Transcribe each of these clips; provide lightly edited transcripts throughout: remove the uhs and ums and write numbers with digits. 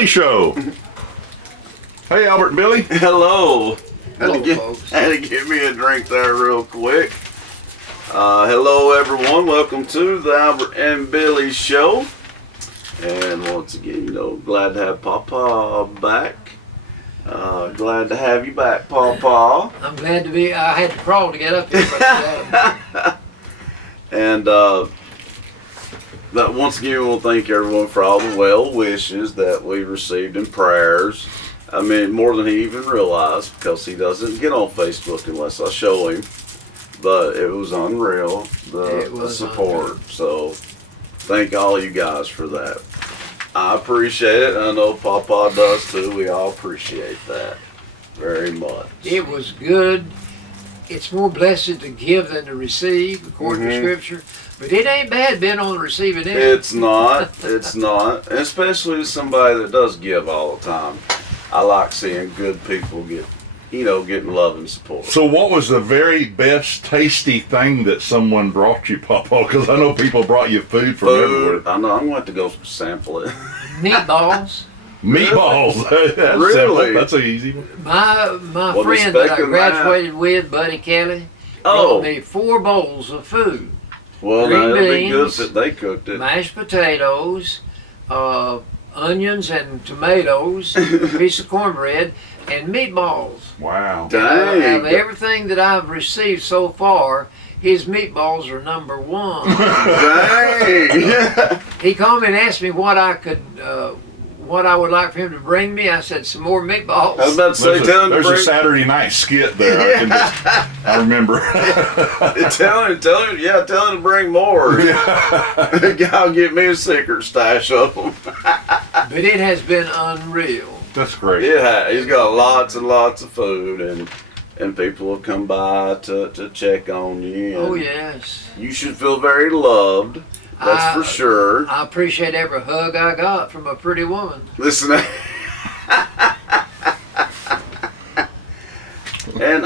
Billy Show. Hey, Albert and Billy. Hello. Hello, folks. Had to give me a drink there real quick. Hello, everyone. Welcome to the Albert and Billy Show. And once again, glad to have Papa back. Glad to have you back, Papa. I'm glad to be. I had to crawl to get up here. But, And but once again, we want to thank everyone for all the well wishes that we received in prayers. I mean, more than he even realized, because he doesn't get on Facebook unless I show him. But it was unreal, the support. Unreal. So thank all you guys for that. I appreciate it. I know Papa does too. We all appreciate that very much. it was good. It's more blessed to give than to receive, according to Scripture. But it ain't bad being on the receiving end. It's not. It's not. And especially to somebody that does give all the time. I like seeing good people getting love and support. So what was the very best tasty thing that someone brought you, Papa? Because I know people brought you food from everywhere. I know. I'm going to have to go sample it. Meatballs. Meatballs. That's Really? simple. That's an easy one. My friend that I graduated with, Buddy Kelly, brought me 4 bowls of food. Well, Green that'd be good beans, if they cooked it. Mashed potatoes, onions and tomatoes, a piece of cornbread, and meatballs. Wow. Dang. Out of everything that I've received so far, his meatballs are number 1. Dang. He called me and asked me what I would like for him to bring me. I said some more meatballs. I was about to say, There's a Saturday night skit there. I remember. Tell him to bring more. I'll get me a secret stash of them. But it has been unreal. That's great. Yeah, he's got lots and lots of food, and people will come by to check on you. Oh, yes. You should feel very loved. That's for sure. I appreciate every hug I got from a pretty woman. Listen, and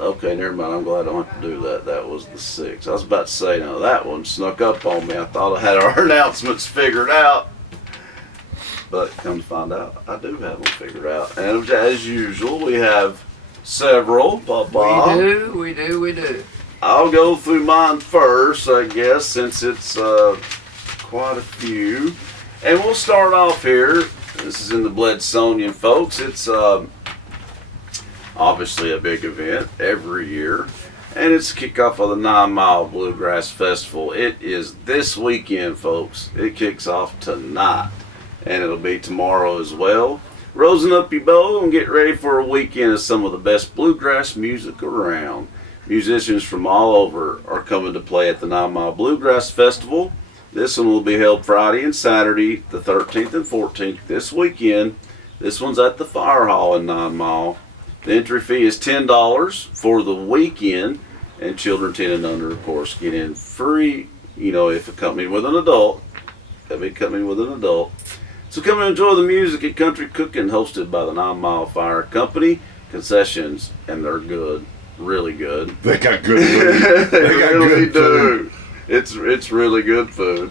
okay, never mind. I'm glad I don't have to do that. That was the 6th. I was about to say, no, that one snuck up on me. I thought I had our announcements figured out. But come to find out, I do have them figured out. And as usual, we have several, Papa. We do. I'll go through mine first, I guess, since it's quite a few. And we'll start off here. This is in the Bledsonian, folks. It's obviously a big event every year. And it's the kickoff of the 9 Mile Bluegrass Festival. It is this weekend, folks. It kicks off tonight. And it'll be tomorrow as well. Rosen up your bow and get ready for a weekend of some of the best bluegrass music around. Musicians from all over are coming to play at the 9 Mile Bluegrass Festival. This one will be held Friday and Saturday, the 13th and 14th, this weekend. This one's at the Fire Hall in 9 Mile. The entry fee is $10 for the weekend, and children 10 and under, of course, get in free, if accompanied with an adult. They'll be accompanied with an adult. So come and enjoy the music at Country Cooking, hosted by the 9 Mile Fire Company. Concessions, and they're good. Really good. They got good food. They really do. It's really good food.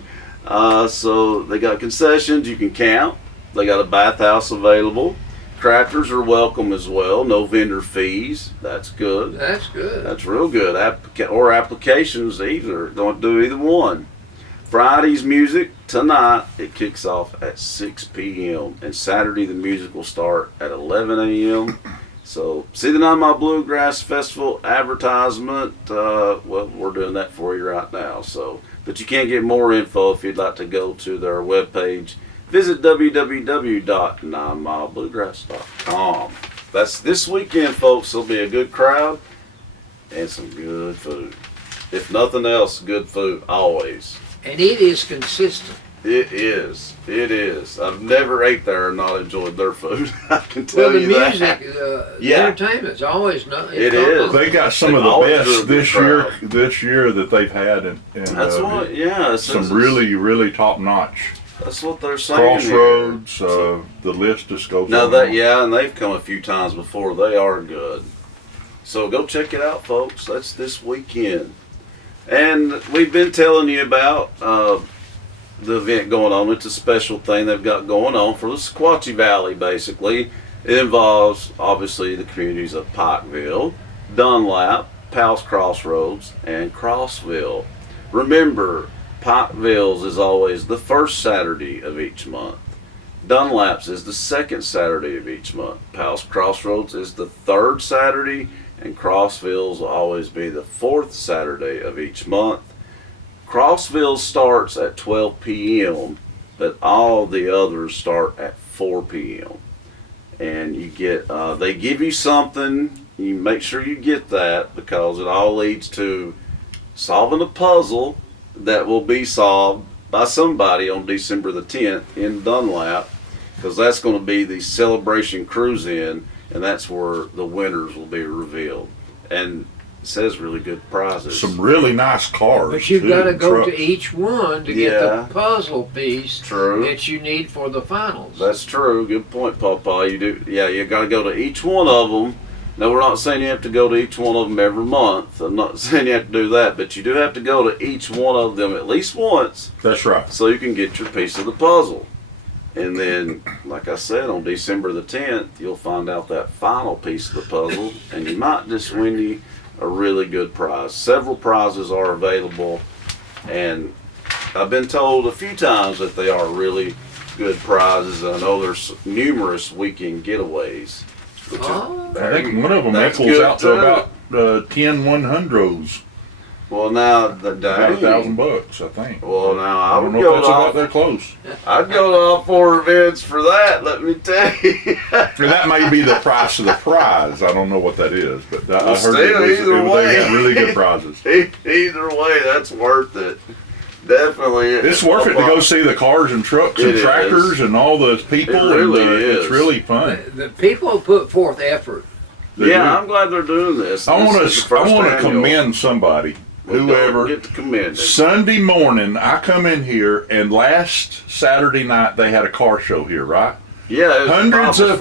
So they got concessions. You can camp. They got a bathhouse available. Crafters are welcome as well. No vendor fees. That's good. That's good. That's real good. Applications either. Don't do either one. Friday's music tonight. It kicks off at 6 p.m. and Saturday the music will start at 11 a.m. So, see the 9 Mile Bluegrass Festival advertisement. Well, we're doing that for you right now. So, but you can get more info if you'd like to go to their webpage. Visit www.9milebluegrass.com. That's this weekend, folks. There'll be a good crowd and some good food. If nothing else, good food always. And it is consistent. It is. It is. I've never ate there and not enjoyed their food. I can tell you that. The music, the entertainment's always not. It is. They got some of the best this year that they've had, and that's what. Yeah, some really, really top notch. That's what they're saying. Crossroads. The list just goes. No, and they've come a few times before. They are good. So go check it out, folks. That's this weekend. And we've been telling you about the event going on. It's a special thing they've got going on for the Sequatchie Valley, basically. It involves, obviously, the communities of Pikeville, Dunlop, Powell's Crossroads, and Crossville. Remember, Pikeville's is always the first Saturday of each month. Dunlap's is the second Saturday of each month. Powell's Crossroads is the third Saturday, and Crossville's will always be the fourth Saturday of each month. Crossville starts at 12 p.m., but all the others start at 4 p.m. And you get, they give you something, you make sure you get that, because it all leads to solving a puzzle that will be solved by somebody on December the 10th in Dunlap, because that's going to be the celebration cruise in, and that's where the winners will be revealed. And it says really good prizes. Some really nice cars. But you've too, got to go trucks. to each one to get the puzzle piece that you need for the finals. That's true. Good point, Papa. You do. Yeah, you got to go to each one of them. Now, we're not saying you have to go to each one of them every month. I'm not saying you have to do that, but you do have to go to each one of them at least once. That's right. So you can get your piece of the puzzle. And then, like I said, on December the 10th, you'll find out that final piece of the puzzle, and you might just win you a really good prize. Several prizes are available, and I've been told a few times that they are really good prizes. I know there's numerous weekend getaways. I think one of them equals out to about 10 100s. Well, now about $1,000, I think. Well, now I don't would know go if that's to about that close. I'd go to all 4 events for that. Let me tell you. That may be the price of the prize. I don't know what that is, but I heard still, they had really good prizes. Either way, that's worth it. Definitely. It's worth it to go see the cars and trucks and tractors and all those people. It really is. It's really fun. The people put forth effort. I'm glad they're doing this. I want to commend somebody. Whoever. Get to commend it. Sunday morning, I come in here, and last Saturday night they had a car show here, right? Yeah, hundreds of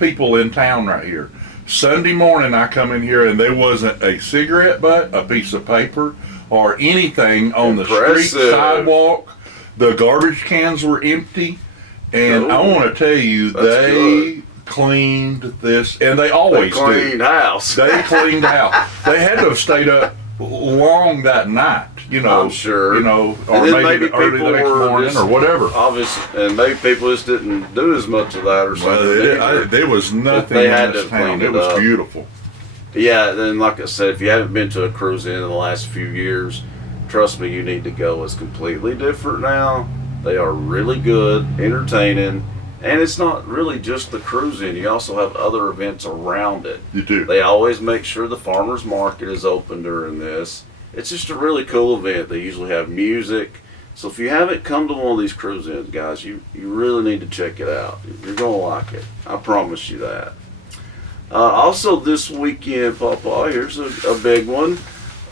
people in town right here. Sunday morning, I come in here, and there wasn't a cigarette butt, a piece of paper, or anything on the street, sidewalk. The garbage cans were empty, and I want to tell you, they cleaned this, and they always cleaned house. They cleaned house. They had to have stayed up long that night, I'm sure, or maybe early the next morning or whatever. Obviously, and maybe people just didn't do as much of that or something. There was nothing they in had this to town. clean It was beautiful. Yeah, then like I said, if you haven't been to a cruise in the last few years, trust me, you need to go. It's completely different now. They are really good, entertaining. And it's not really just the cruise-in. You also have other events around it. You do. They always make sure the farmer's market is open during this. It's just a really cool event. They usually have music. So if you haven't come to one of these cruise-ins, guys, you really need to check it out. You're going to like it. I promise you that. Also this weekend, Papa, here's a big one.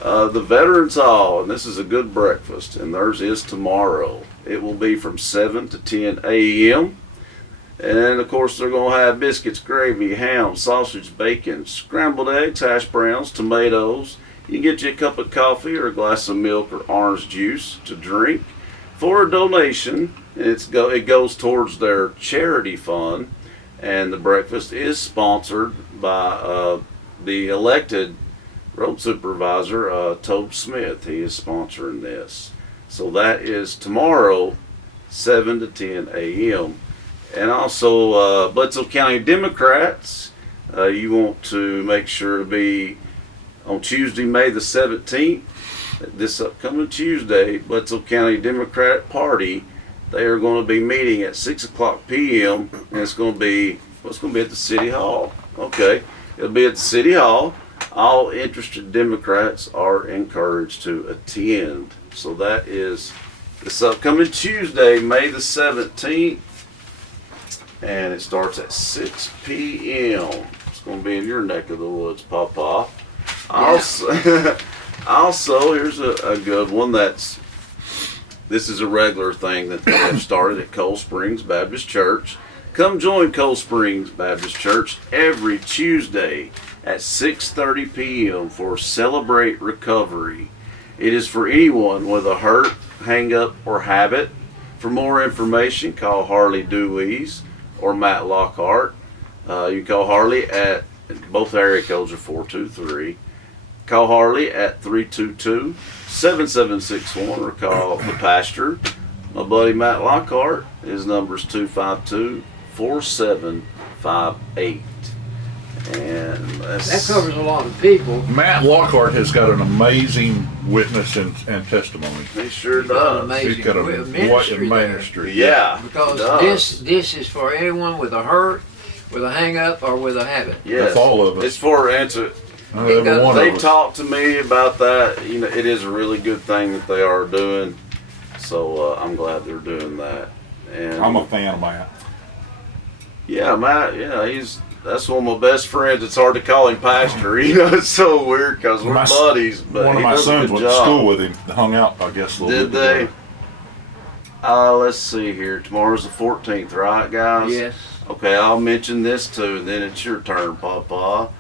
The Veterans Hall, and this is a good breakfast, and theirs is tomorrow. It will be from 7 to 10 a.m., and of course they're going to have biscuits, gravy, ham, sausage, bacon, scrambled eggs, hash browns, tomatoes. You can get you a cup of coffee or a glass of milk or orange juice to drink for a donation. It goes towards their charity fund. And the breakfast is sponsored by the elected road supervisor, Tobe Smith. He is sponsoring this. So that is tomorrow, 7 to 10 a.m. And also, Bledsoe County Democrats, you want to make sure to be on Tuesday, May the 17th, this upcoming Tuesday, Bledsoe County Democratic Party, they are going to be meeting at 6 o'clock p.m. and it's going to be at the City Hall. Okay, it'll be at the City Hall. All interested Democrats are encouraged to attend. So that is this upcoming Tuesday, May the 17th. And it starts at 6 p.m. It's going to be in your neck of the woods, Papa. Yeah. Also, here's a good one. This is a regular thing that they have started at Cold Springs Baptist Church. Come join Cold Springs Baptist Church every Tuesday at 6:30 p.m. for Celebrate Recovery. It is for anyone with a hurt, hang-up, or habit. For more information, call Harley Dewey's or Matt Lockhart. You can call Harley at, both area codes are 423. Call Harley at 322-7761 or call the pastor, my buddy Matt Lockhart. His number is 252-4758. And that covers a lot of people. Matt Lockhart has got an amazing witness and testimony. He sure He's got an does. He's got a ministry there. ministry. Yeah. Because this is for anyone with a hurt, with a hang-up, or with a habit. Yes. That's all of us. It's for answer. Every one They of us. talked to me about that. You know, it is a really good thing that they are doing. So I'm glad they're doing that. And I'm a fan of Matt. yeah, Matt. Yeah, that's one of my best friends. It's hard to call him pastor. You know, it's so weird because we're buddies. But one of he my does a sons good went to job. school with him, hung out, I guess, a little Did bit. they? Let's see here. Tomorrow's the 14th, right, guys? Yes. Okay, I'll mention this too, and then it's your turn, Papa.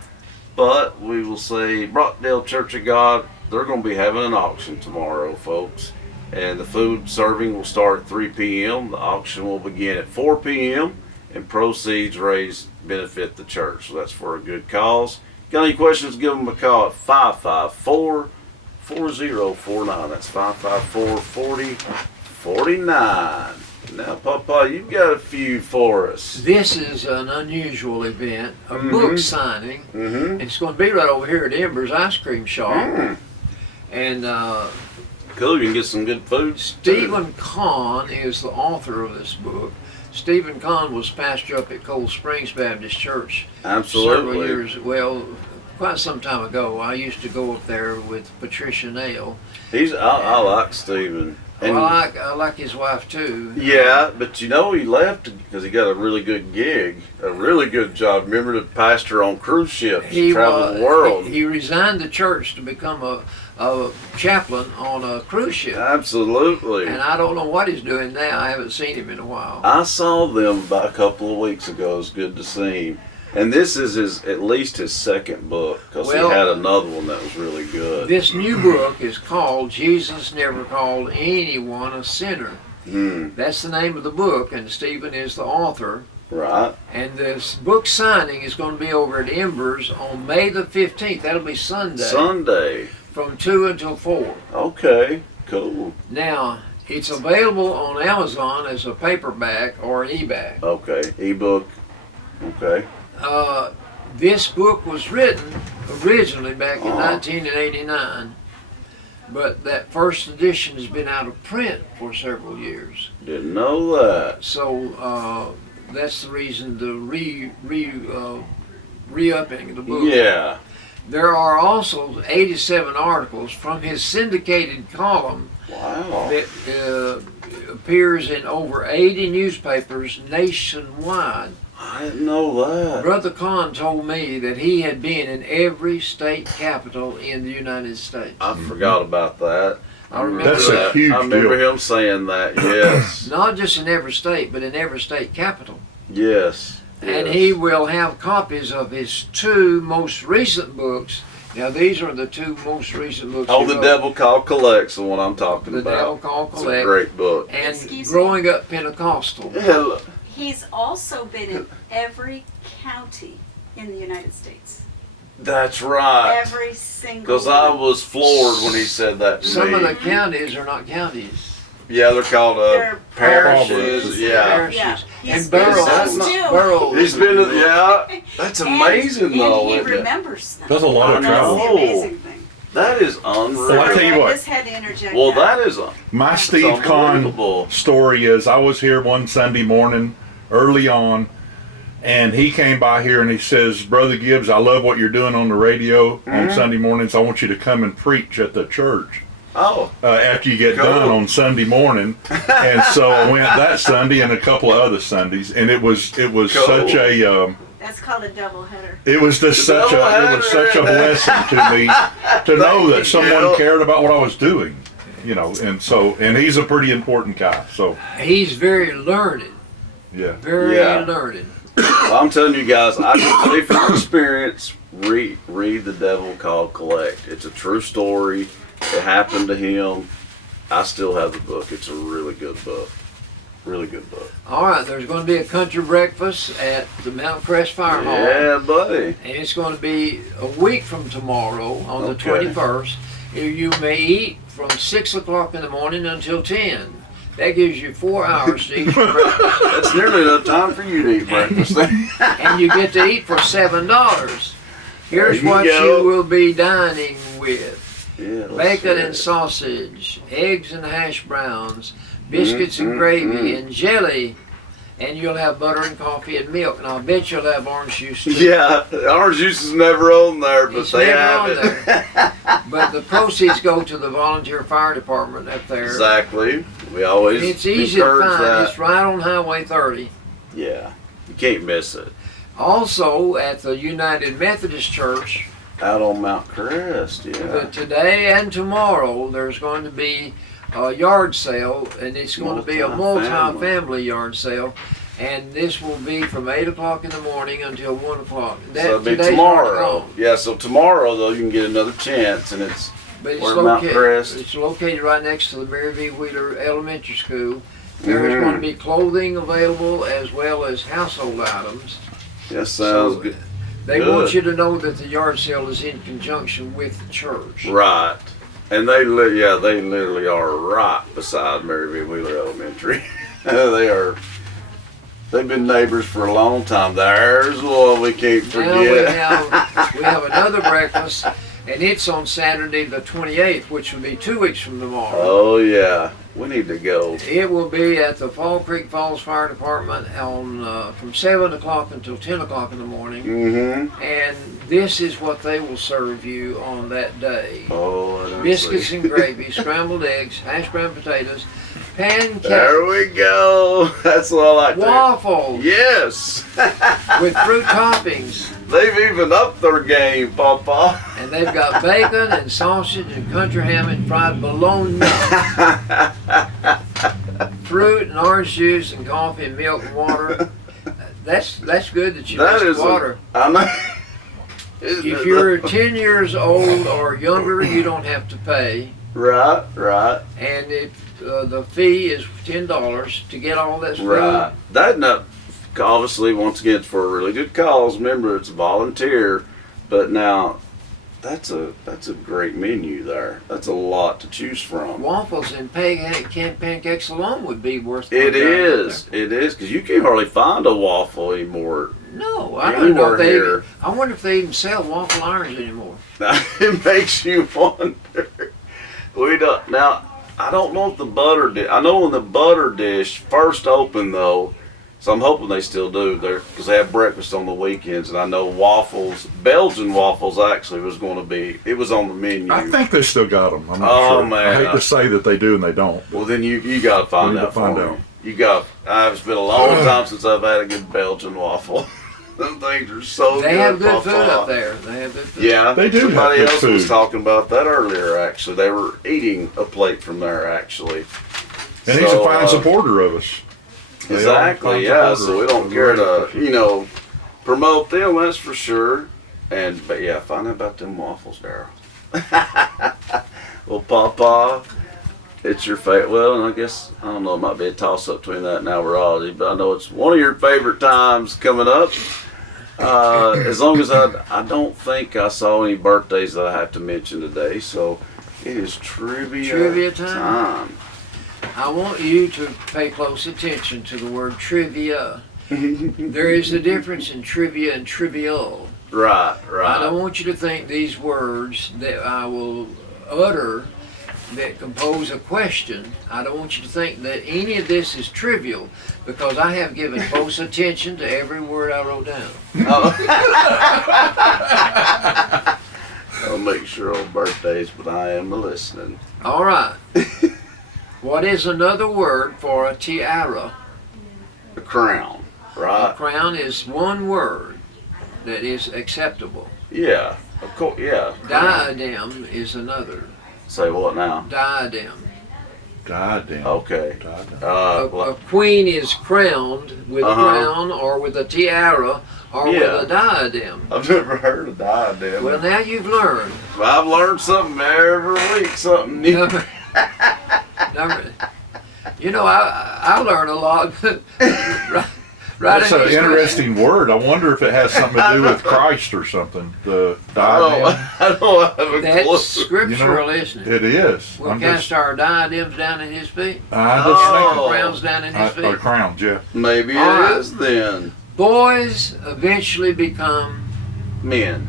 But we will say Brockdale Church of God, they're going to be having an auction tomorrow, folks. And the food serving will start at 3 p.m. The auction will begin at 4 p.m. and proceeds raised benefit the church. So that's for a good cause. Got any questions, give them a call at 554-4049. That's 554-4049. Now, Papa, you've got a few for us. This is an unusual event, a book signing. Mm-hmm. It's going to be right over here at Ember's Ice Cream Shop. And Cool, you can get some good food. Stephen Kahn is the author of this book. Stephen Kahn was pastor up at Cold Springs Baptist Church Absolutely. several years, well, quite some time ago. I used to go up there with Patricia Nail. I like Stephen. And I like his wife too. yeah, but you know he left because he got a really good gig, a really good job. Remember the pastor on cruise ships, travel the world. He resigned the church to become a chaplain on a cruise ship. Absolutely. And I don't know what he's doing now. I haven't seen him in a while. I saw them about a couple of weeks ago. It was good to see him. And this is at least his second book because he had another one that was really good. This new book is called Jesus Never Called Anyone a Sinner. That's the name of the book, and Stephen is the author. Right. And this book signing is going to be over at Embers on May the 15th. That'll be Sunday. From 2 until 4. Okay, cool. Now, it's available on Amazon as a paperback or an e-back. Okay, ebook. Okay. This book was written originally back in 1989, but that first edition has been out of print for several years. Didn't know that. So that's the reason the re-upping of the book. Yeah. There are also 87 articles from his syndicated column Wow. that appears in over 80 newspapers nationwide. I didn't know that. Brother Kahn told me that he had been in every state capital in the United States. I forgot about that. I remember That's a huge I remember deal. him saying that. Yes. Not just in every state, but in every state capital. Yes. And yes. he will have copies of his two most recent books. Now, these are the two most recent books. Oh, he The wrote. Devil Called Collect's the one I'm talking The about. Devil Called It's a Collect. great book. And Excuse me? Growing Up Pentecostal. Hello. He's also been in every county in the United States. That's right. Every single Because I one. was floored when he said that to Some me. of the counties are not counties. Yeah, they're called They're parishes. parishes. Yeah. Parishes. Yeah. And He's been boroughs. That's not- Boroughs. He's been to, yeah. That's amazing and though, he isn't it? remembers them. That's a lot of I travel. know. That's the amazing thing. That is unreal. Well, I tell you I what. just had to interject Well, that. that is a My It's Steve Kahn unbelievable. story is I was here one Sunday morning early on, and he came by here and he says, Brother Gibbs, I love what you're doing on the radio on Sunday mornings. I want you to come and preach at the church after you get Cool. done on Sunday morning. And so I went that Sunday and a couple of other Sundays, and it was Cool. such a That's called a double header. it was just The such a blessing to me to know you, that someone Gil. cared about what I was doing, you know. And he's a pretty important guy. So He's very learned. yeah. Very Yeah. learned. Well, I'm telling you guys, I can tell you from experience, read The Devil Called Collect. It's a true story. It happened to him. I still have the book. It's a really good book. Really good book. All right, there's going to be a country breakfast at the Mount Crest Fire Hall. Yeah, buddy. And it's going to be a week from tomorrow on the Okay. 21st. You may eat from 6 o'clock in the morning until 10. That gives you 4 hours to eat your breakfast. That's nearly enough time for you to eat breakfast. And you get to eat for $7. Here's There you what go. you will be dining with. Yeah, let's Bacon see and it. sausage, eggs and hash browns, biscuits and Mm, gravy and jelly, and you'll have butter and coffee and milk. And I'll bet you'll have orange juice too. Yeah, the orange juice is never on there, but It's they never have on it. there. But the proceeds go to the volunteer fire department up there. Exactly. We always It's easy to encourage find. that. It's right on Highway 30. Yeah, you can't miss it. Also at the United Methodist Church, Out on Mount Crest, yeah. today and tomorrow, there's going to be a yard sale, and it's going to be a multi-family yard sale. And this will be from 8 o'clock in the morning until 1 o'clock. So it'll be today's tomorrow. already gone. Yeah, so tomorrow though you can get another chance, and it's But it's Where Mount located, Crest? it's located right next to the Mary V. Wheeler Elementary School. There is Mhm. going to be clothing available as well as household items. that sounds So, good. They Good. want you to know that the yard sale is in conjunction with the church. Right. And they literally are right beside Mary V. Wheeler Elementary. They've been neighbors for a long time. There's one we can't Now we forget. we have another breakfast, and it's on Saturday the 28th, which will be 2 weeks from tomorrow. Oh yeah, we need to go. It will be at the Fall Creek Falls Fire Department on from 7 o'clock until 10 o'clock in the morning. Mm-hmm. And this is what they will serve you on that day. Oh, I don't Biscuits see. and gravy, scrambled eggs, hash brown potatoes, pancakes, There we go. That's what I like to waffles Yes. with fruit toppings. They've even upped their game, Papa. And they've got bacon and sausage and country ham and fried bologna. Fruit and orange juice and coffee and milk and water. That's good that you That missed is water. I know. If you're 10 years old or younger, you don't have to pay. Right. And the fee is $10 to get all this food. Right. That not obviously once again it's for a really good cause. Remember, it's a volunteer, but now that's a great menu there. That's a lot to choose from. Waffles and canned pancakes alone would be worth It $1 is, because you can't hardly find a waffle anymore. No, I don't know if Anywhere they. I wonder if they even sell waffle irons anymore. It makes you wonder. We don't now. I don't know if the butter dish. I know when the butter dish first opened though, so I'm hoping they still do there because they have breakfast on the weekends, and I know waffles, Belgian waffles actually was going to be. It was on the menu. I think they still got them. I'm not Oh, sure. man. I hate to say that they do and they don't. Well, then you got to find We need out. to find for out. me. You got. It's been a long time since I've had a good Belgian waffle. Them things are so They good. have good Papa. food up there. They have good food. Yeah, They do have Somebody good else was food. talking about that earlier. Actually, they were eating a plate from there. Actually, And he's a So, fine supporter of us. They are exactly. fine Yeah, supporters so we don't of care the to promote them. That's for sure. But yeah, find out about them waffles, Daryl. Well, Papa, it's your favorite. Well, and I guess I don't know. It might be a toss up between that and Alvarado, but I know it's one of your favorite times coming up. As long as I don't think I saw any birthdays that I have to mention today, so it is trivia time. I want you to pay close attention to the word trivia. There is a difference in trivia and trivial. Right. I don't want you to think these words that I will utter that compose a question, I don't want you to think that any of this is trivial, because I have given close attention to every word I wrote down. I'll make sure on birthdays, but I am listening. All right. What is another word for a tiara? A crown, A right? crown is one word that is acceptable. Yeah, of course, yeah. Diadem is another. Say what now? Diadem. Diadem. Okay. Diadem. A queen is crowned with a crown or with a tiara or with a diadem. I've never heard of diadem. Well, now you've learned. I've learned something every week, something new. You know, I learn a lot. That's an interesting word. I wonder if it has something to do with Christ or something. The diadem. I don't have a That's clue. scriptural, isn't it? It is. We'll cast our diadems down at his feet. Crowns down at his feet. Crowns, yeah. Maybe it is then. Boys eventually become Men.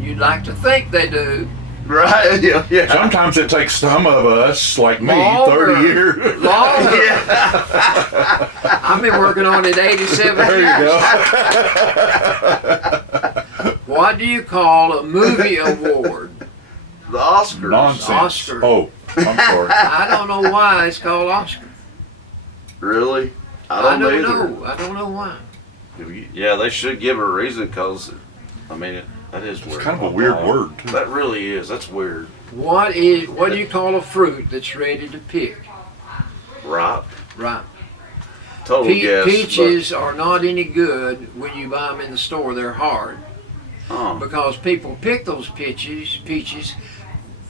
You'd like to think they do. Right? Yeah. Sometimes it takes some of us, like me, Longer. 30 years. Longer. I've been working on it 87 There years. you go. What do you call a movie award? The Oscars. Nonsense. Oscar. Oh, I'm sorry. I don't know why it's called Oscar. Really? I don't either. know. I don't know why. Yeah, they should give a reason because, I mean, that is weird. It's kind of a weird word, too. That really is. That's weird. What do you call a fruit that's ready to pick? Ripe. Right. Total guess. Peaches are not any good when you buy them in the store. They're hard Oh. because people pick those peaches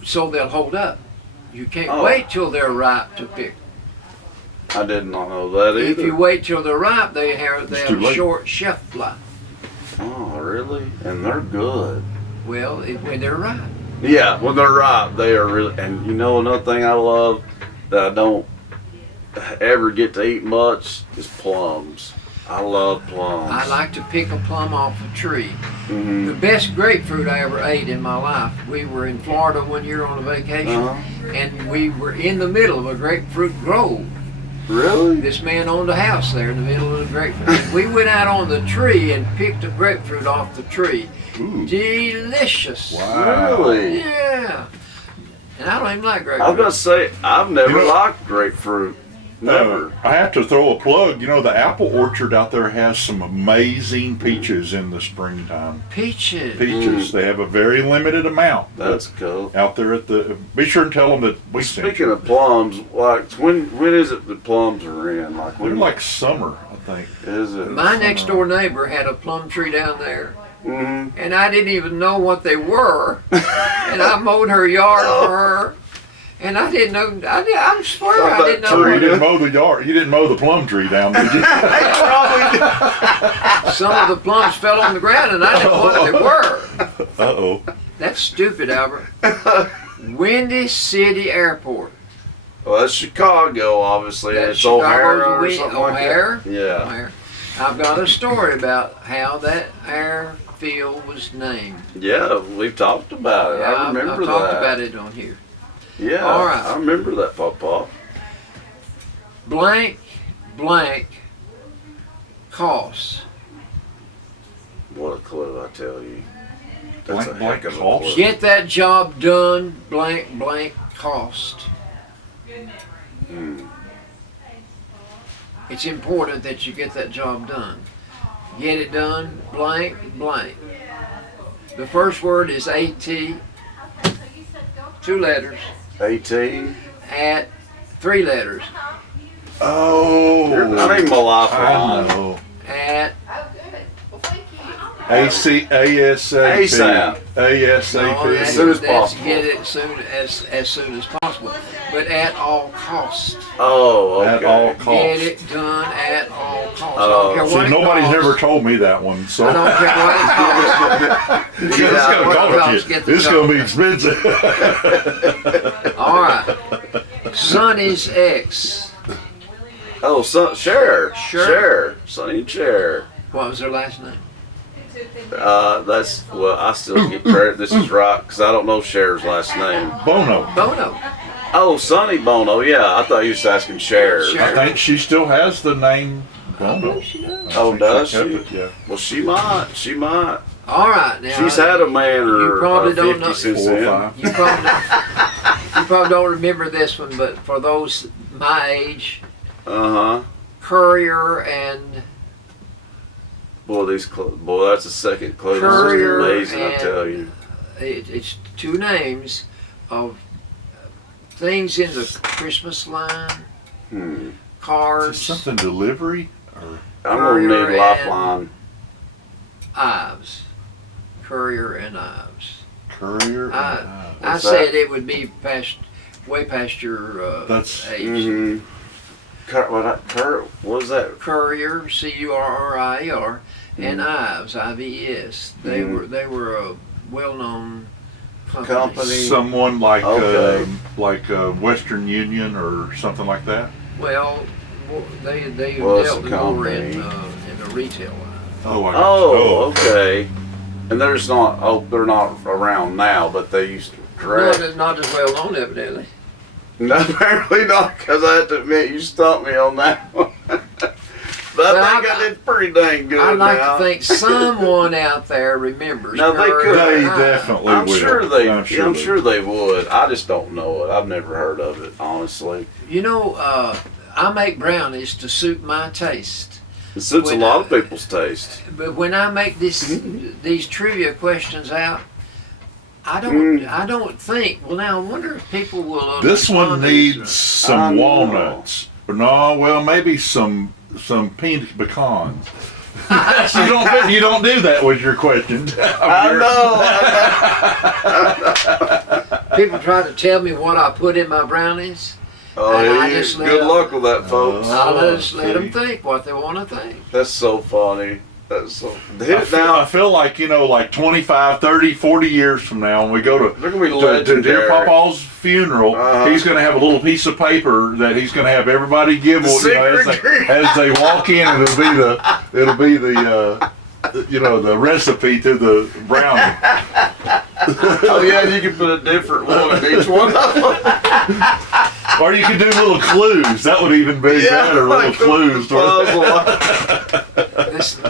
so they'll hold up. You can't wait till they're ripe to pick. I did not know that either. If you wait till they're ripe, they have too a late. short shelf life. Oh, really? And they're good. Well, when they're ripe. Yeah, when they're ripe, they are really. And you know another thing I love that I don't ever get to eat much is plums. I love plums. I like to pick a plum off a tree. Mm-hmm. The best grapefruit I ever ate in my life. We were in Florida one year on a vacation, and we were in the middle of a grapefruit grove. Really? This man owned a house there in the middle of the grapefruit. And we went out on the tree and picked a grapefruit off the tree. Ooh. Delicious. Wow. Really? Yeah. And I don't even like I grapefruit. was gonna say I've never You know- liked grapefruit. Never. I have to throw a plug. You know, the apple orchard out there has some amazing peaches in the springtime. Peaches. Peaches. They have a very limited amount. That's cool. Out there at the. Be sure and tell them that we sent Speaking you. of plums, like when is it the plums are in? Like They're when like summer, I think. is it? My next door neighbor had a plum tree down there, Mm-hmm. and I didn't even know what they were. And I mowed her yard for her, and I didn't know. I swear I didn't know. So you What, didn't mow the yard. You didn't mow the plum tree down, did you? some of the plums fell on the ground, and I didn't know what they were. Uh-oh. That's stupid, Albert. Windy City Airport. Well, that's Chicago, obviously. And That's it's O'Hara Chicago's or something O'Hare? like that. Yeah. O'Hare. I've got a story about how that airfield was named. Yeah, we've talked about it. I remember I've that. talked about it on here. Yeah. All right. I remember that, Pop. Blank costs. What a clue, I tell you. That's Blank, a heck of a cost? clue. Get that job done, blank cost. Hmm. It's important that you get that job done. Get it done, blank. The first word is AT, 2 letters, 18. at 3 letters, Oh. I need my life I on. know. at ASAP. ASAP. ASAP. As soon as that's possible. Get it as soon as possible, but at all costs. Oh, okay. At all Get costs. it done at all costs. I Oh. don't care See, what it nobody's costs. ever told me that one, so. I don't care what it costs. It's Yeah, gonna what cost costs, you. get the It's job. gonna be expensive. All right. Sonny's ex. Oh, Cher. Sure. Cher. Sonny and Cher. What was her last name? That's, well, I still get credit. This is right, because I don't know Cher's last name. Bono. Bono. Oh, Sonny Bono. Yeah, I thought you was asking Cher. Cher. I think she still has the name I Bono. believe she does. I Oh, think does kept she? it, yeah. Well, she might. She might. All right. Now, She's had a man you or probably don't 50 know. since 4 or then. 5. You probably don't remember this one, but for those my age, Uh-huh. Courier and Boy, boy, that's the second clue. This is Courier amazing, I and- tell you. it's 2 names of things in the Christmas line, cards, Something delivery? Or I'm gonna need Courier Lifeline. Ives, Courier and Ives. courier? I What's said that? it would be way past your That's- age. Mm-hmm. What is that? Courier, Currier, and Ives, Ives. They were a well-known company. Someone like Okay. Western Union or something like that? Well, they Was dealt a more company. in the retail line. Oh, I Oh, okay. And they're not around now, but they used to Well, direct. it's not as well known, evidently. No, apparently not, because I have to admit, you stumped me on that one. But I think I did pretty dang good I'd like now. to think someone out there remembers. No, they Courier could. They and Ives. definitely I'm will. sure they. I'm I'm they sure they would. I just don't know it. I've never heard of it, honestly. You know, I make brownies to suit my taste. It suits a When lot I- of people's taste. But when I make these trivia questions out, I don't think. Well, now I wonder if people will. This one respond to these needs or- some know. walnuts. No, well, maybe some pecans. you don't do that with your questions. I know. People try to tell me what I put in my brownies. Oh, And I yeah, just let good them- luck with that, folks. I'll just let them see. think what they want to think. That's so funny. That's so. Hit I it feel, now. I feel like, 25, 30, 40 years from now, when we go They're gonna be to dear legendary. Papa's funeral, Uh-huh. he's going to have a little piece of paper that he's going to have everybody give The as they walk in, and it'll be the recipe to the brownie. Oh yeah, you can put a different one in each one of them. Or you could do little clues. That would even be better. Little like a clues. puzzle.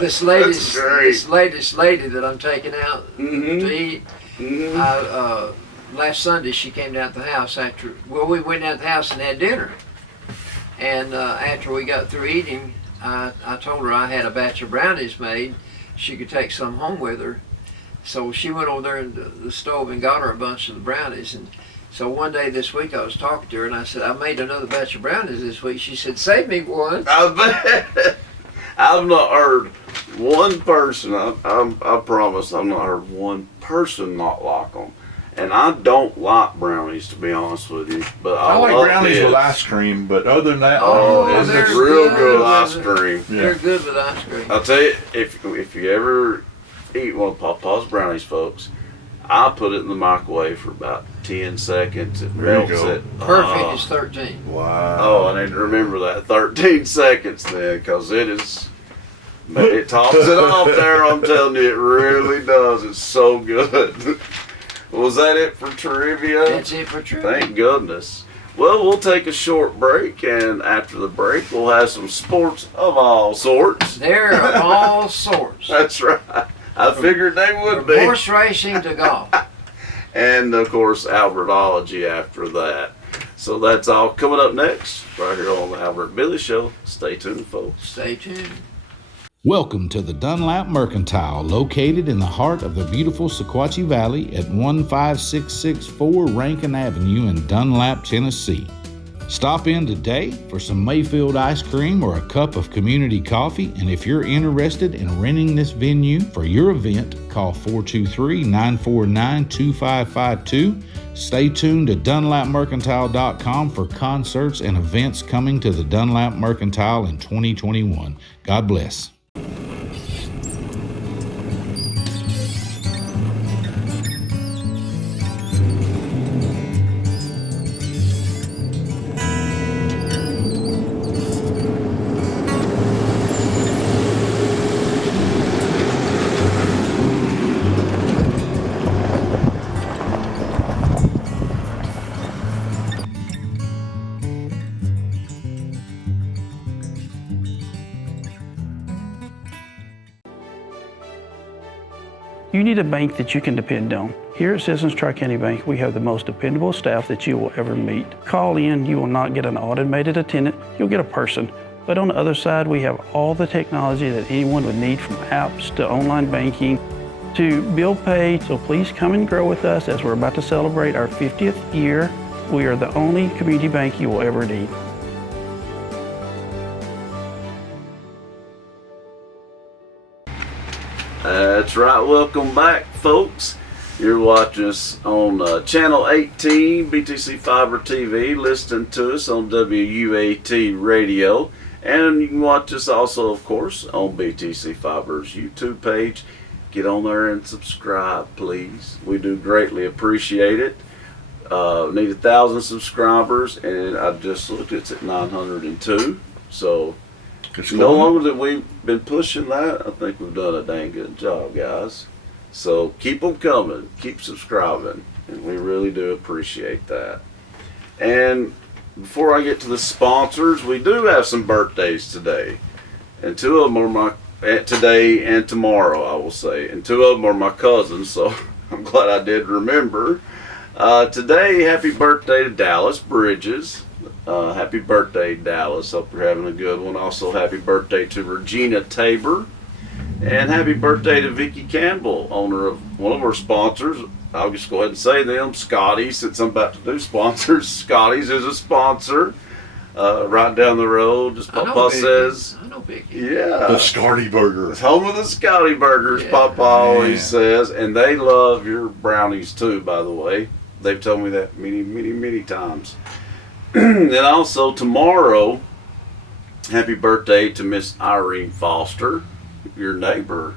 This latest great. this latest lady that I'm taking out Mhm. to eat. Mhm. Last Sunday she came down to the house we went down to the house and had dinner. And after we got through eating, I told her I had a batch of brownies made. She could take some home with her. So she went over there in the stove and got her a bunch of the brownies. And so one day this week I was talking to her and I said, I made another batch of brownies this week. She said, save me one. I bet. I've not heard one person. I promise I've not heard one person not like them. And I don't like brownies, to be honest with you. But I like love brownies his. with ice cream, but other than that, Oh, Oh, it's they're real good good with ice it. cream. They're good with ice cream. I'll tell you, if you ever eat one of Papa's brownies, folks, I put it in the microwave for about 10 seconds. It There you melts go. it. Perfect Oh. is 13. wow. Oh, I need to remember that 13 seconds then, because it tops it off there. I'm telling you, it really does. It's so good. Was that it for trivia? That's it for trivia. Thank goodness. Well, we'll take a short break, and after the break, we'll have some sports of all sorts. They're of all sorts. That's right. I figured they would From be. horse racing to golf. And of course, Albertology after that. So that's all coming up next, right here on the Albert Billy Show. Stay tuned, folks. Stay tuned. Welcome to the Dunlop Mercantile, located in the heart of the beautiful Sequatchie Valley at 15664 Rankin Avenue in Dunlap, Tennessee. Stop in today for some Mayfield ice cream or a cup of community coffee, and if you're interested in renting this venue for your event, call 423-949-2552. Stay tuned to DunlapMercantile.com for concerts and events coming to the Dunlap Mercantile in 2021. God bless. You need a bank that you can depend on. Here at Citizens Tri-County Bank, we have the most dependable staff that you will ever meet. Call in, you will not get an automated attendant, you'll get a person. But on the other side, we have all the technology that anyone would need, from apps to online banking to bill pay. So please come and grow with us as we're about to celebrate our 50th year. We are the only community bank you will ever need. That's right. Welcome back, folks. You're watching us on Channel 18, BTC Fiber TV, listening to us on WUAT Radio, and you can watch us also, of course, on BTC Fiber's YouTube page. Get on there and subscribe, please. We do greatly appreciate it. Need 1,000 subscribers, and I just looked, it's at 902. So no longer that we've been pushing that, I think we've done a dang good job, guys. So keep them coming, keep subscribing, and we really do appreciate that. And before I get to the sponsors, we do have some birthdays today, and two of them are my today and tomorrow, I will say, and two of them are my cousins. So I'm glad I did remember. Today, happy birthday to Dallas Bridges. Happy birthday, Dallas. Hope you're having a good one. Also, happy birthday to Regina Tabor. And happy birthday to Vicki Campbell, owner of one of our sponsors. I'll just go ahead and say them, Scotty's, since I'm about to do sponsors. Scotty's is a sponsor. Right down the road, as Papa says. I know Vicki. Yeah. The Scotty Burger. It's home of the Scotty Burgers, yeah, Papa always says. And they love your brownies too, by the way. They've told me that many times. And also tomorrow, happy birthday to Miss Irene Foster, your neighbor.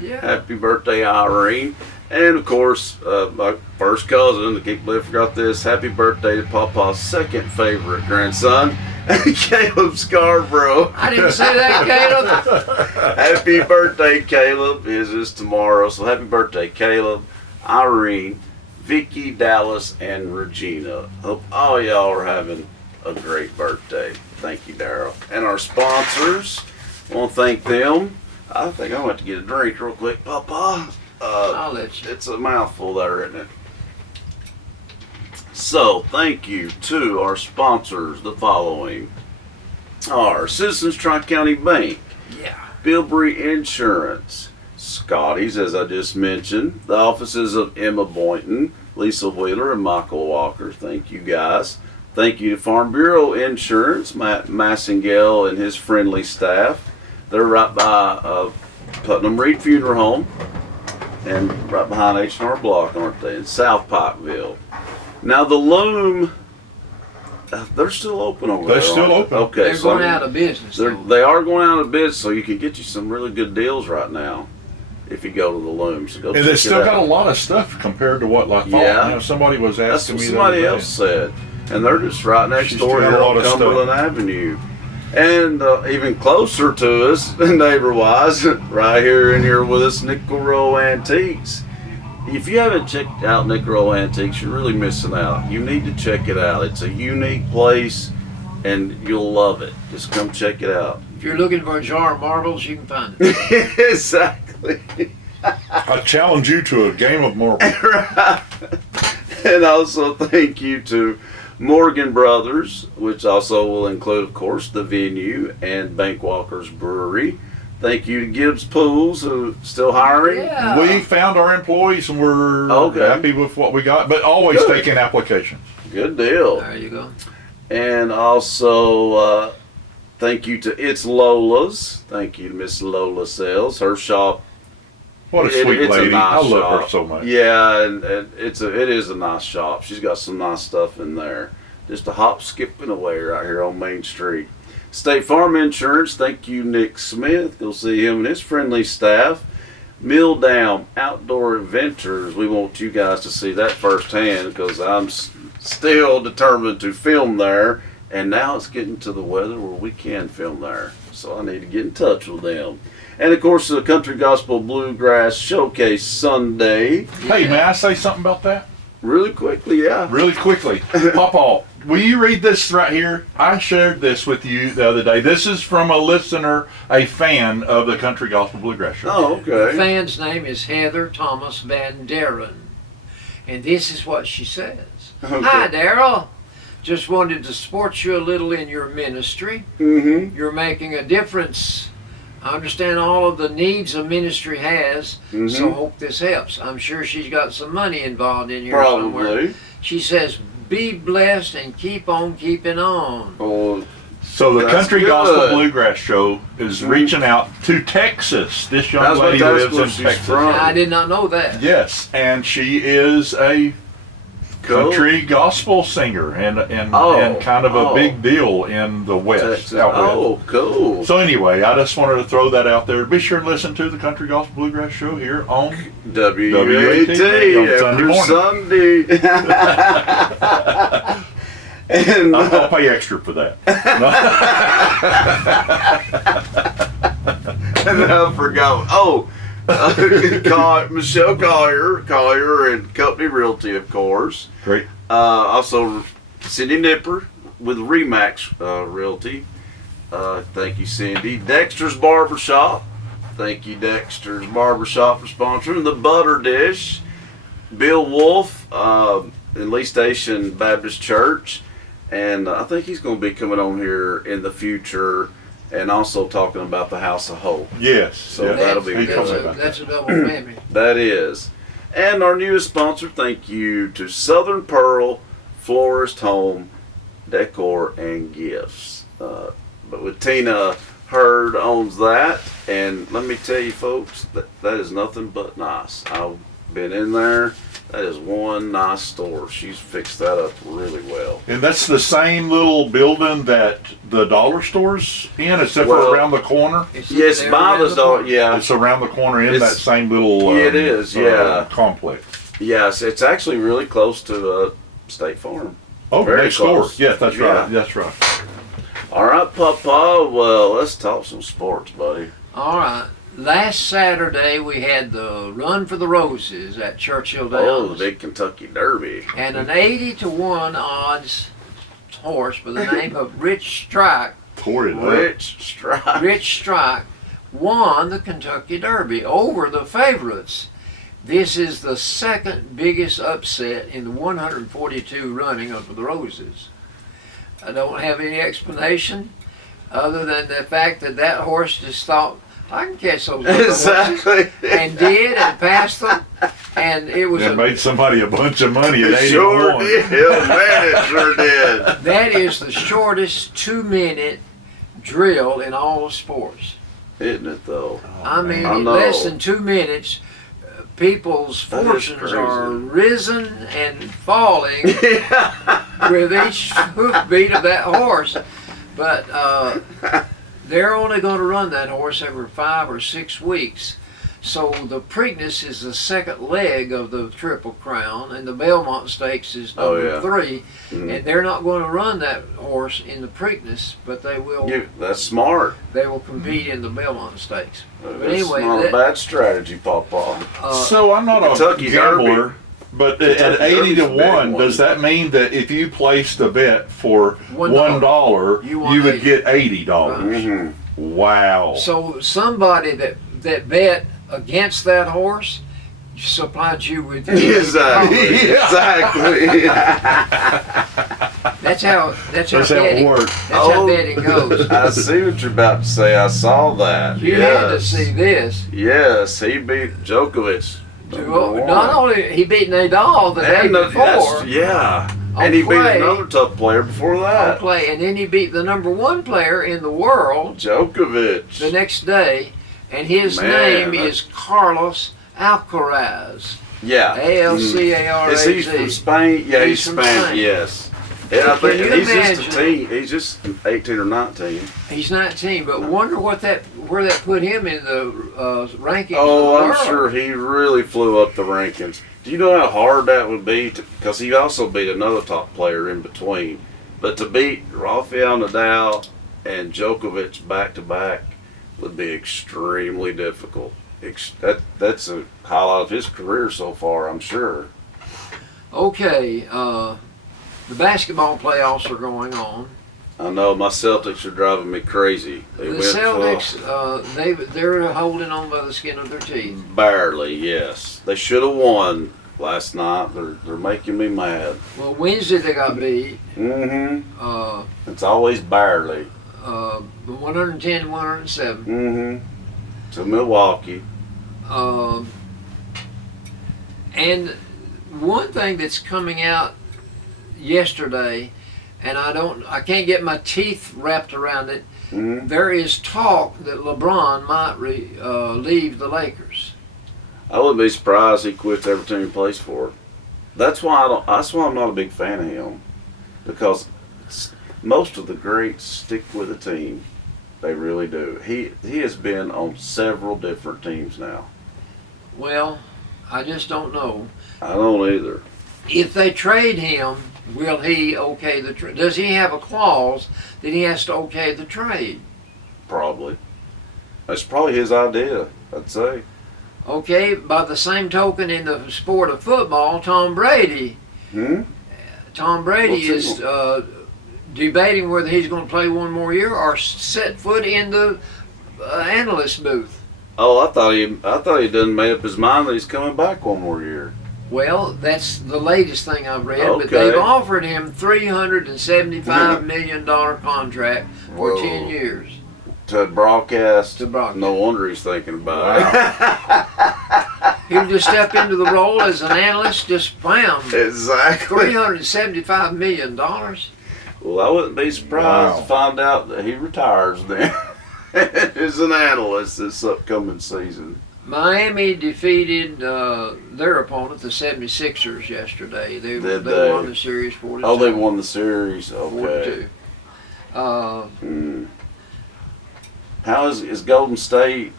Yeah. Happy birthday, Irene. And of course, my first cousin, I can't believe I forgot this. Happy birthday to Papa's second favorite grandson, Caleb Scarborough. I didn't say that, Caleb. Happy birthday, Caleb. His is tomorrow. So happy birthday, Caleb, Irene, Vicki, Dallas, and Regina. Hope all y'all are having a great birthday. Thank you, Daryl. And our sponsors, I want to thank them. I think I'm going to have to get a drink real quick, Papa. I'll let you. It's a mouthful there, isn't it? So, thank you to our sponsors, the following are Citizens Tri-County Bank, Yeah. Bilbrey Insurance, Scotty's, as I just mentioned, the offices of Emma Boynton, Lisa Wheeler, and Michael Walker. Thank you, guys. Thank you to Farm Bureau Insurance, Matt Massingale and his friendly staff. They're right by Putnam Reed Funeral Home and right behind H&R Block, aren't they, in South Pikeville. Now, the Loom, they're still open over there. They're still open. Okay, They're going out of business. They are going out of business, so you can get you some really good deals right now if you go to the Loom. So go And they still got a lot of stuff compared to what I thought. Yeah. You know, somebody was That's asking what me somebody the other else said. And they're just right next She's door still here got a lot on of stuff. Cumberland Avenue. And even closer to us, neighbor-wise, right here with us, Nickel Row Antiques. If you haven't checked out Nickel Row Antiques, you're really missing out. You need to check it out. It's a unique place, and you'll love it. Just come check it out. If you're looking for a jar of marbles, you can find it. Exactly. I challenge you to a game of marbles. Right. And also thank you to Morgan Brothers, which also will include, of course, the venue and Bankwalkers Brewery. Thank you to Gibbs Pools, who's still hiring. Yeah. We found our employees and we're Okay. happy with what we got, but always Good. taking applications. Good deal. There you go. And also, thank you to It's Lola's. Thank you to Miss Lola Sales. Her shop. What a sweet it's lady. A nice I love shop. her so much. Yeah, and it is a nice shop. She's got some nice stuff in there. Just a hop, skipping away right here on Main Street. State Farm Insurance, thank you, Nick Smith. Go see him and his friendly staff. Mill Down Outdoor Adventures. We want you guys to see that firsthand because I'm still determined to film there. And now it's getting to the weather where we can film there. So I need to get in touch with them. And of course, the Country Gospel Bluegrass Showcase Sunday. Hey, may I say something about that? Really quickly, yeah. Really quickly. Papa, will you read this right here? I shared this with you the other day. This is from a listener, a fan of the Country Gospel Bluegrass Show. Oh, The okay. fan's name is Heather Thomas Van Daren. And this is what she says. Okay. Hi, Daryl. Just wanted to support you a little in your ministry. Mm-hmm. You're making a difference I understand all of the needs a ministry has, so hope this helps. I'm sure she's got some money involved in here somewhere. Probably. She says, be blessed and keep on keeping on. Oh, So the That's Country good. Gospel Bluegrass Show is reaching out to Texas. This young That's what- lady that's lives where in she's Texas. from. I did not know that. Yes, and she is a cool. country gospel singer and kind of a big deal in the West. Texas. Out west. Oh, cool. So anyway, I just wanted to throw that out there. Be sure to listen to the Country Gospel Bluegrass Show here on WUAT on Sunday. And I'll pay extra for that. and I forgot. Oh, Michelle Collier and Company Realty, of course. Great. Also, Cindy Nipper with Remax Realty. Thank you, Cindy. Dexter's Barbershop. Thank you, Dexter's Barbershop, for sponsoring the Butter Dish. Bill Wolf, in Lee Station Baptist Church. And I think he's going to be coming on here in the future and also talking about the House of Hope. Yes. So yeah. that'll be That's a double whammy. That is. And our newest sponsor, thank you to Southern Pearl Florist Home Decor and Gifts. But with Tina Hurd owns that. And let me tell you folks, that is nothing but nice. I've been in there. That is one nice store. She's fixed that up really well. And that's the same little building that the dollar store's in, except for around the corner. Yes, by the store. Yeah, It's around the corner in that same little it is. Yeah, complex. yes, it's actually really close to State Farm. Oh, Very next door. close. Yes, that's Yeah. right. That's right. All right, Papa. Well, let's talk some sports, buddy. All right. Last Saturday we had the Run for the Roses at Churchill Oh, Downs. the big Kentucky Derby. And an 80-1 odds horse by the name of Rich Strike Rich Strike. won the Kentucky Derby over the favorites. This is the second biggest upset in the 142 running of the Roses. I don't have any explanation other than the fact that that horse just thought, I can catch those other horses, Exactly. and did, and passed them, and it was It made somebody a bunch of money at It sure 81. did. Man, it sure did. that is the shortest 2-minute drill in all of sports. Isn't it, though? I mean, I in know. less than 2 minutes, people's That is fortunes crazy. are risen and falling with each hoofbeat of that horse. But they're only going to run that horse every 5 or 6 weeks. So the Preakness is the second leg of the Triple Crown, and the Belmont Stakes is number 3. And they're not going to run that horse in the Preakness, but they will. That's smart. They will compete in the Belmont Stakes. But That's anyway, not a bad strategy, Papa. So I'm not Kentucky a gambler, Derby. but Kentucky at 80 Derby's to a big 1, one. does that mean that if you placed a bet for $1, $1, you won you would 80. get $80? Mhm. Wow. So somebody that bet against that horse supplied you with Exactly. Exactly. That's how That's how it betting, works. that's how betting goes. I see what you're about to say. I saw that. You had to see this. Yes, he beat Djokovic. Not only he beat Nadal the day before Yeah. on And he beat clay. another tough player before on that. clay, and then he beat the number 1 player in the world Djokovic. the next day, and his Man, name that- is Carlos Alcaraz. Yeah. Alcaraz. Is he from Spain? Yeah, he's He's from Spain. Spain. Yes. And I Can think you he's just imagine? a teen. He's just 18 or 19. He's 19, but wonder where that put him in the rankings. Oh, of the I'm world. sure he really flew up the rankings. Do you know how hard that would be? Because he also beat another top player in between. But to beat Rafael Nadal and Djokovic back to back would be extremely difficult. That's a highlight of his career so far, I'm sure. Okay, the basketball playoffs are going on. I know my Celtics are driving me crazy. They The went Celtics, they're holding on by the skin of their teeth. barely, yes. They should have won last night. They're making me mad. Well, Wednesday they got beat. Mm-hmm. Uh, It's always barely. 110, 107. Mm-hmm. To Milwaukee. And one thing that's coming out yesterday, and I can't get my teeth wrapped around it. Mm-hmm. There is talk that LeBron might leave the Lakers. I wouldn't be surprised he quits every team he plays for. That's why I'm not a big fan of him, because most of the greats stick with a team. They really do. He has been on several different teams now. Well, I just don't know. I don't either. If they trade him, will he okay the trade? Does he have a clause that he has to okay the trade? Probably. That's probably his idea, I'd say. Okay, by the same token, in the sport of football, Tom Brady is debating whether he's going to play one more year or set foot in the analyst booth. Oh, I thought he done made up his mind that he's coming back one more year. Well, that's the latest thing I've read, Okay. but they've offered him $375 million contract for Whoa. 10 years. To broadcast. To broadcast. No wonder he's thinking about He'll just step into the role as an analyst, just bam. it. Exactly. $375 million. Well, I wouldn't be surprised to find out that he retires then as an analyst this upcoming season. Miami defeated their opponent, the 76ers, yesterday. They Did they? won the series 4-2. Oh, they won the series. Okay. 4-2. How is Golden State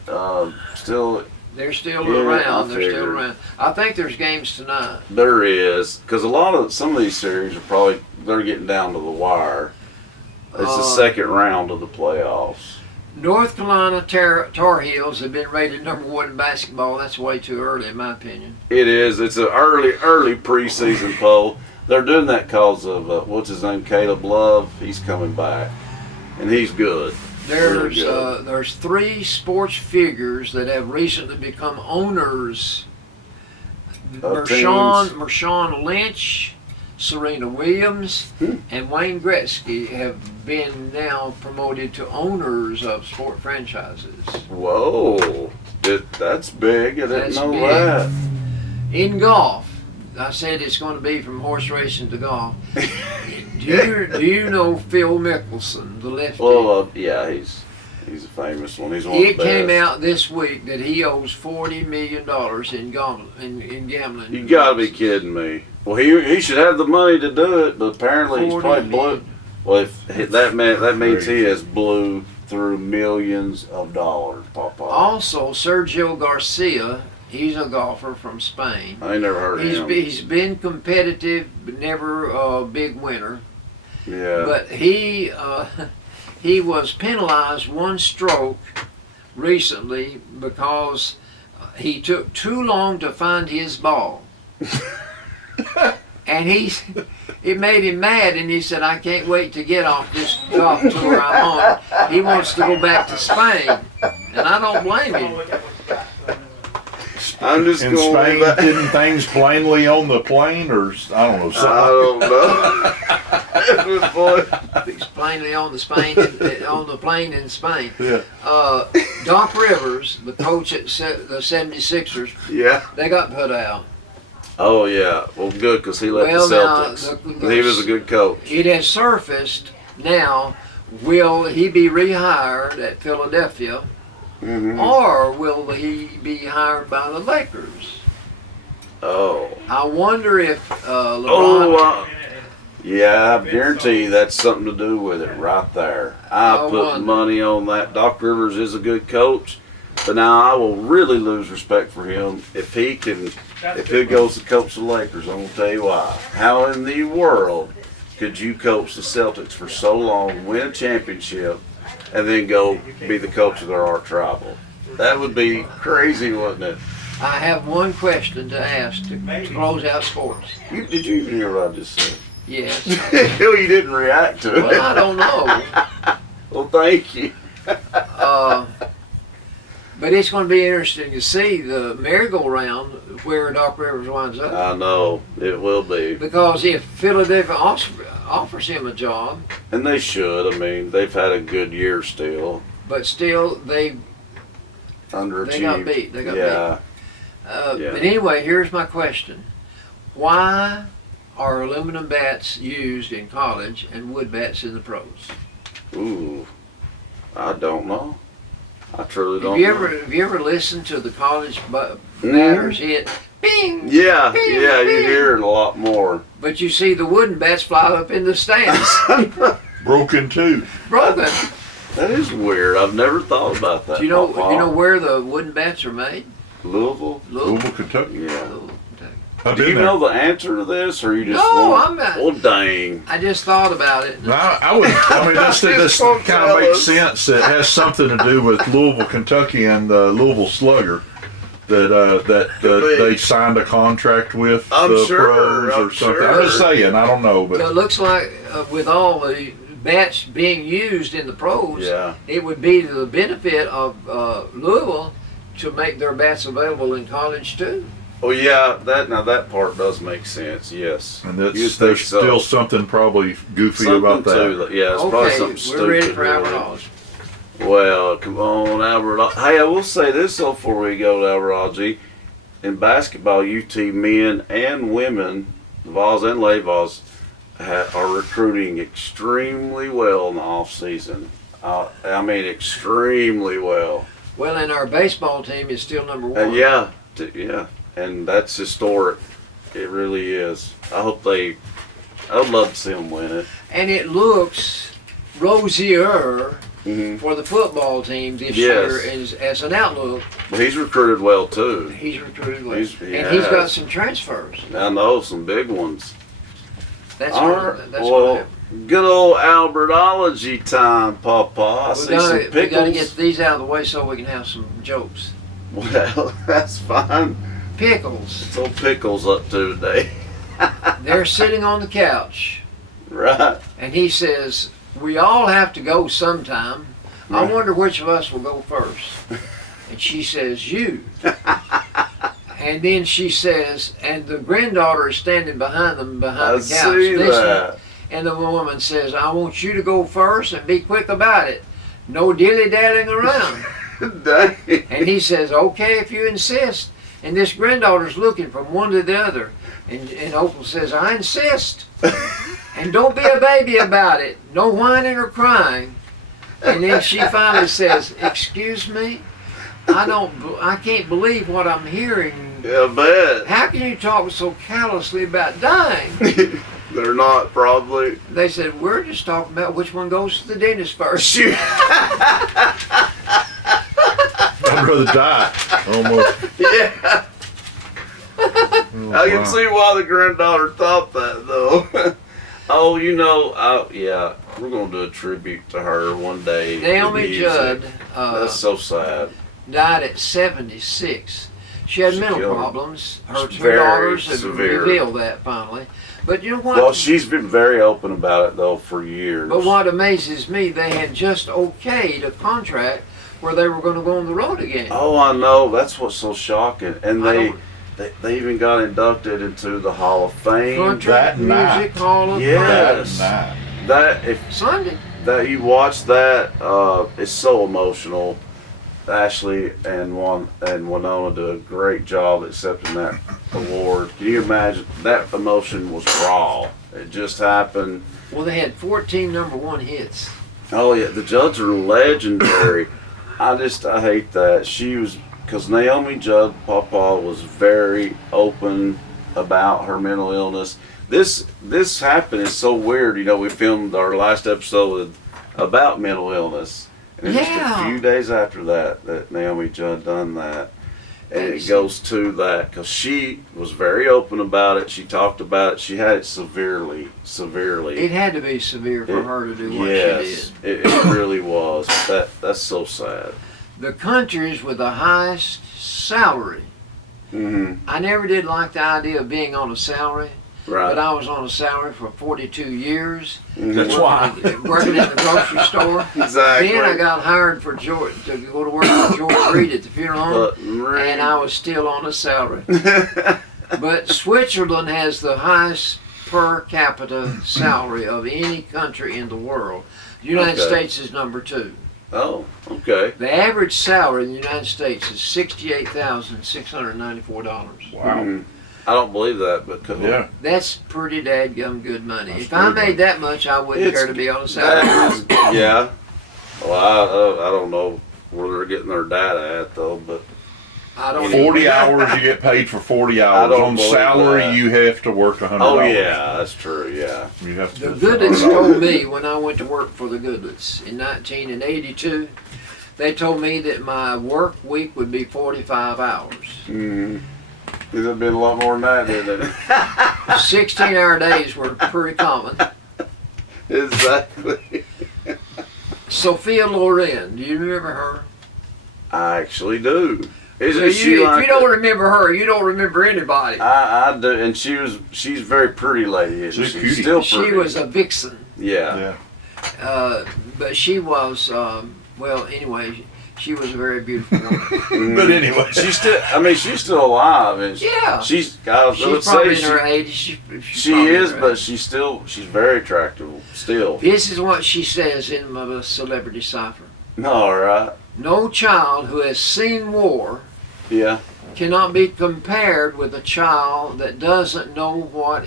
still? They're still Yeah, around. I They're still figured. around. I think there's games tonight. There is, because some of these series are they're getting down to the wire. It's the second round of the playoffs. North Carolina Tar Heels have been rated #1 in basketball. That's way too early, in my opinion. It is. It's an early preseason poll. They're doing that because of what's his name, Caleb Love. He's coming back, and he's good. Really good. There's 3 sports figures that have recently become owners. Marshawn Lynch, Serena Williams, and Wayne Gretzky have been now promoted to owners of sport franchises. Whoa, that's big. I didn't That's know big. that. In golf, I said it's going to be from horse racing to golf. Do you know Phil Mickelson, the lefty? Well, yeah, he's a famous one. He's one of the It best. came out this week that he owes $40 million in gambling. You gotta be kidding me. Well, he should have the money to do it, but apparently he's 40 probably blew. million. Well, that means he has blew through millions of dollars. Papa. Also, Sergio Garcia, he's a golfer from Spain. I ain't never heard of him. He's been competitive, but never a big winner. Yeah. But he was penalized 1 stroke recently because he took too long to find his ball. And it made him mad, and he said, I can't wait to get off this golf tour I'm on. He wants to go back to Spain. And I don't blame him. I'm just In going Spain, with that. didn't things plainly on the plane, or I don't know, something? I don't know. Boy. He's plainly on the plane in Spain. Yeah. Doc Rivers, the coach at the 76ers, Yeah. they got put out. Oh yeah. Well, good, because he left the Celtics. He was a good coach. It has surfaced now. Will he be rehired at Philadelphia, or will he be hired by the Lakers? Oh. I wonder if LeBron. Yeah, I guarantee you that's something to do with it right there. I put wonder. money on that. Doc Rivers is a good coach, but now I will really lose respect for him if he goes to coach the Lakers. I'm gonna tell you why. How in the world could you coach the Celtics for so long, win a championship, and then go be the coach of their arch rival? That would be crazy, wouldn't it? I have one question to ask to close out sports. Did you even hear what I just said? Yes. Well, you didn't react to it. Well, I don't know. Well, thank you. But it's going to be interesting to see the merry-go-round where Doc Rivers winds up. I know it will be, Because if Philadelphia offers him a job, and they should. I mean, they've had a good year still. but still they Underachieved. got beat. They got yeah. beat. Yeah. But anyway, here's my question: why are aluminum bats used in college and wood bats in the pros? Ooh, I don't know. I truly don't Have you ever listened to the college batters hit? Bing! Yeah, bing, yeah, you bing. hear it a lot more. But you see the wooden bats fly up in the stands. Broken too. Broken. That is weird. I've never thought about that. Do you know Papa. you know where the wooden bats are made? Louisville? Louisville, Kentucky. Yeah. Louisville, Kentucky. I've Do been you there. know the answer to this, or you just No, want- I'm not. Well, dang. I just thought about it. No, I would. I mean, this Just kind tell of makes us. sense. It has something to do with Louisville, Kentucky, and the Louisville Slugger. That Could be. they signed a contract with I'm the sure, pros I'm or something. I'm just sure. saying. I don't know, So it but looks like with all the bats being used in the pros, Yeah. it would be to the benefit of Louisville to make their bats available in college too. Oh yeah, that part does make sense. Yes. and You'd that's think there's so. still something probably goofy Something about that. to- yeah, it's probably Okay, something stupid. we're ready for really. Albertology. Well, come on, Albert. Hey, I will say this though before we go to Albertology. In basketball, UT men and women, the Vols and Lay Vols, are recruiting extremely well in the off season. I mean, extremely well. Well, and our baseball team is still number one. Yeah, and that's historic. It really is. I hope I would love to see them win it. And it looks rosier Mm-hmm. for the football team this Yes. year as an outlook. But he's recruited well too. He's recruited well. He and he's got has. some transfers. I know some big ones. That's All what, right. that's what Well, happened. good old Albertology time, Papa. I see some We got to pickles. get these out of the way so we can have some jokes. Well, that's fine. Pickles. What's old Pickles up to today? They're sitting on the couch, Right. and he says, "We all have to go sometime. I Right. wonder which of us will go first." And she says, "You." And then she says, and the granddaughter is standing behind them behind I the couch. see listening. that. And the woman says, "I want you to go first and be quick about it. No dilly-dallying around." Dang. And he says, "Okay, if you insist." And this granddaughter's looking from one to the other. And Opal says, "I insist. And don't be a baby about it. No whining or crying." And then she finally says, "Excuse me? I can't believe what I'm hearing. Yeah, I bet. How can you talk so callously about dying?" They're not probably. They said, "We're just talking about which one goes to the dentist first." Shoot. I'd rather die. Almost. Yeah. Oh, I can wow. see why the granddaughter thought that, though. Oh, yeah, we're going to do a tribute to her one day. in Naomi music. Judd That's so sad. died at 76. She had She mental killed her. problems. Her It's two very daughters have severe. revealed that finally. But you know what? Well, she's been very open about it, though, for years. But what amazes me, they had just okayed a contract where they were going to go on the road again. Oh, I know. That's what's so shocking. And I they don't- they even got inducted into the Hall of Fame. Country that Music night. Hall of Yes. That That if Sunday. that you watch that, it's so emotional. Ashley and Winona do a great job accepting that award. Can you imagine? That emotion was raw. It just happened. Well, they had 14 number one hits. Oh yeah, the Judds are legendary. I hate that she was, because Naomi Judd, Papa, was very open about her mental illness. This happened. It's so weird. You know, we filmed our last episode about mental illness, and just a Yeah. few days after that Naomi Judd done that, and it Thanks. goes to that because she was very open about it. She talked about it. She had it severely. It had to be severe for her to do what Yes, she did. it really was. That's so sad. The countries with the highest salary. Hmm. I never did like the idea of being on a salary, Right. but I was on a salary for 42 years. That's why. Working in the grocery store. Exactly. Then I got hired for George to go to work for George Reed at the funeral home, and I was still on a salary. But Switzerland has the highest per capita salary of any country in the world. The United States is number 2. Oh, okay. The average salary in the United States is $68,694. Wow. I don't believe that, but Yeah. That's pretty dadgum good money. That's If I pretty made that much, I wouldn't It's- care to be on a salary. yeah. Well, I don't know where they're getting their data at though, but I don't 40 hours, you get paid for 40 hours. don't On believe salary, that. you have to work $100. oh yeah, that's true. Yeah. You have to The do Goodletts $100. told me when I went to work for the Goodletts in 1982, they told me that my work week would be 45 hours. Mm-hmm. It'd have been a lot more than that, didn't it? 16-hour days were pretty common. Exactly. Sophia Loren, do you remember her? I actually do. So Isn't she if like you don't remember her, you don't remember anybody. I do, and she's a very pretty lady. Isn't She's she? a cutie. Still She pretty. was a vixen. Yeah. Yeah. But she was, well, anyway, she was a very beautiful woman. But anyway. She's still. I mean, she's still alive, and Yeah. she's. I was gonna She's probably say in her 80s. She's she probably in is, her but 80s. she's very attractive still. This is what she says in my Celebrity Cipher. All right. No child who has seen war Yeah. cannot be compared with a child that doesn't know what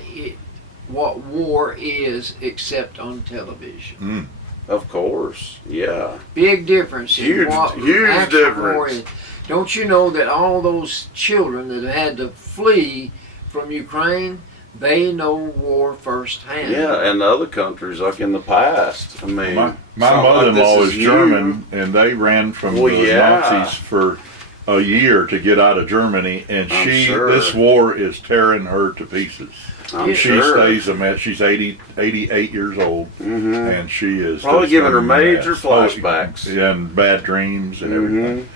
war is except on television. Of course. Yeah. Big difference in Huge- what huge actual war difference. is. Don't you know that all those children that had to flee from Ukraine, they know war firsthand. Yeah, and the other countries, like in the past. I mean, My something like mother-in-law this is new. German, and they ran from Well, the yeah. Nazis for a year to get out of Germany, and I'm she sure. this war is tearing her to pieces. I'm She sure. stays a mess. She's 88 years old, Mm-hmm. and she is Probably just giving a her major mess. flashbacks. and bad dreams and everything. Mm-hmm.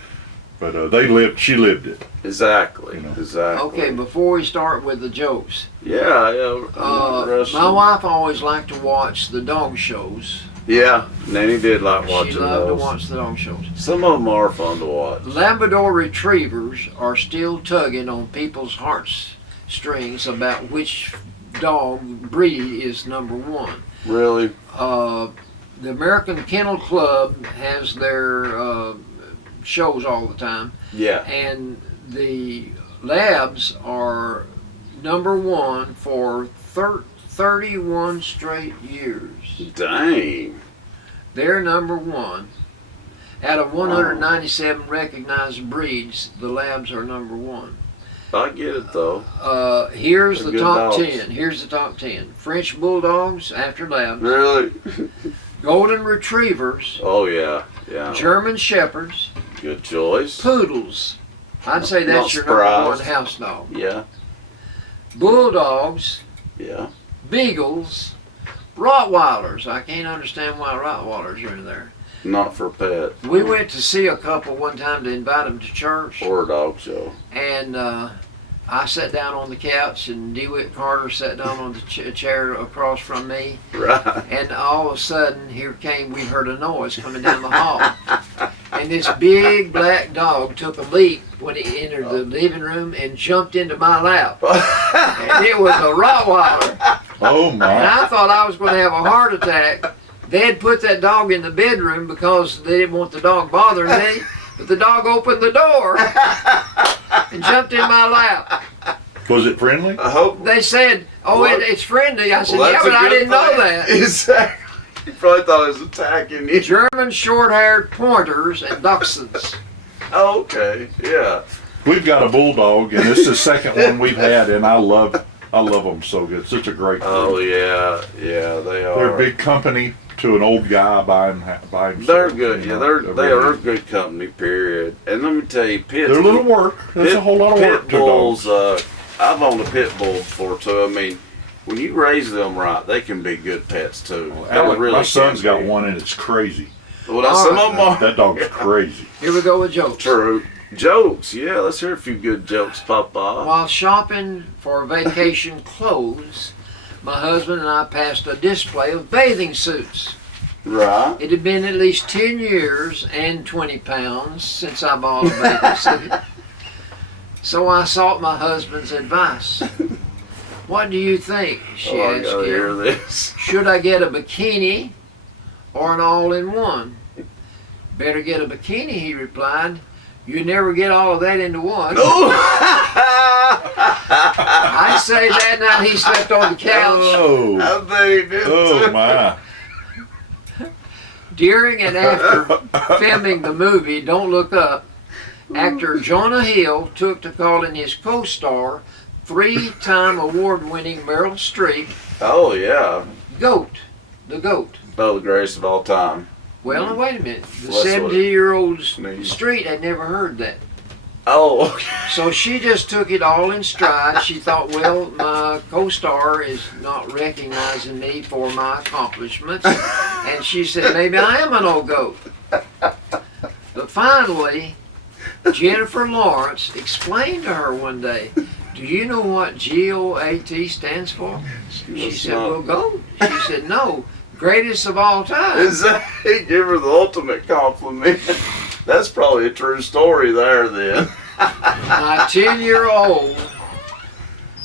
But she lived it. Exactly. You know. Exactly. Okay, before we start with the jokes, Yeah. Yeah. my wife always liked to watch the dog shows. Yeah. Nanny did like watching She loved those. to watch the dog shows. Some of them are fun to watch. Labrador Retrievers are still tugging on people's heartstrings about which dog breed is number 1. Really. The American Kennel Club has their shows all the time, Yeah. and the Labs are number 1 for 31 straight years. Dang. They're number 1. Out of 197 recognized breeds, the Labs are number 1. I get it though. Here's They're the good top dogs. 10. Here's the top 10. French Bulldogs after Labs. Really. Golden Retrievers. Oh yeah. Yeah. German Shepherds. Good choice. Poodles. I'd say Not that's your number 1 surprised. house dog. Yeah. Bulldogs. Yeah. Beagles. Rottweilers. I can't understand why Rottweilers are in there. Not for pet. We went to see a couple one time to invite them to church. Or a dog show. And I sat down on the couch, and DeWitt Carter sat down on the chair across from me. Right. And all of a sudden, we heard a noise coming down the hall. And this big black dog took a leap when he entered the living room and jumped into my lap. And it was a Rottweiler. Oh And my! I thought I was going to have a heart attack. They had put that dog in the bedroom because they didn't want the dog bothering me. But the dog opened the door and jumped in my lap. Was it friendly? I hope. They said, "Oh, What? it's friendly." I said, Well, "Yeah, that's but a I good didn't know thing. that." Exactly. You probably thought it was attacking you. German short-haired pointers and dachshunds. Oh, okay. Yeah. We've got a bulldog, and this is the second one we've had, and I love them so good. Such a great. Oh breed. yeah. Yeah. They are. They're a big company to an old guy by himself. They're good. you Yeah. know. They are a good company. Period. And let me tell you, pits. They're a little work. There's a whole lot of work Pit to bulls. dogs. I've owned a pit bull before too. I mean, when you raise them right, they can be good pets too. They Alec, really my son's can got be. one, and it's crazy. Well, now, some of them are. That dog's crazy. Here we go with jokes. True. Jokes, yeah. Let's hear a few good jokes, Papa. While shopping for vacation clothes, my husband and I passed a display of bathing suits. Right. It had been at least 10 years and 20 pounds since I bought a bathing suit. So I sought my husband's advice. What do you think? She I asked gotta hear him. this. Should I get a bikini or an all-in-one? Better get a bikini, he replied. You never get all of that into one. I say that night he slept on the couch. Oh, I bet he did oh too. my. During and after filming the movie Don't Look Up, actor Jonah Hill took to calling his co-star, 3-time award-winning Meryl Streep, Oh, yeah. GOAT, the GOAT. Oh, the greatest of all time. Well, now wait a minute. The Well, that's what 70-year-old it means. Street had never heard that. Oh, okay. So she just took it all in stride. She thought, well, my co-star is not recognizing me for my accomplishments. And she said, maybe I am an old goat. But finally, Jennifer Lawrence explained to her one day, do you know what GOAT stands for? She said, well, GOAT. She said, no, greatest of all time. Is that, he gave her the ultimate compliment. That's probably a true story there then. My 10-year-old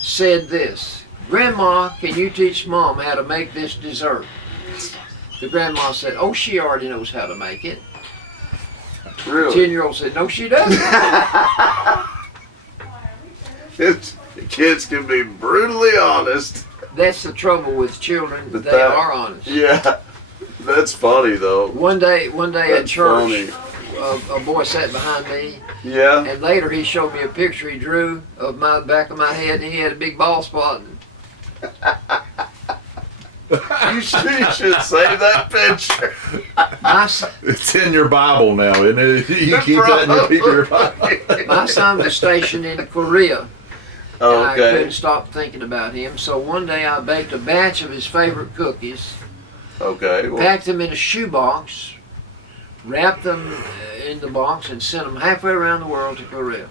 said this, Grandma, can you teach Mom how to make this dessert? The grandma said, oh, she already knows how to make it. The Really? 10-year-old said, no, she doesn't. Kids can be brutally honest. That's the trouble with children. But They that- are honest. Yeah. That's funny though. One day at That's church, funny. a boy sat behind me, Yeah. and later he showed me a picture he drew of my back of my head, and he had a big bald spot. You should save that picture. My, s- It's in your Bible now, isn't it? You keep that in your Bible. my son was stationed in Korea. And I couldn't Okay. stop thinking about him. So one day I baked a batch of his favorite cookies, Okay. Well, packed them in a shoebox, wrapped them in the box, and sent them halfway around the world to Korea.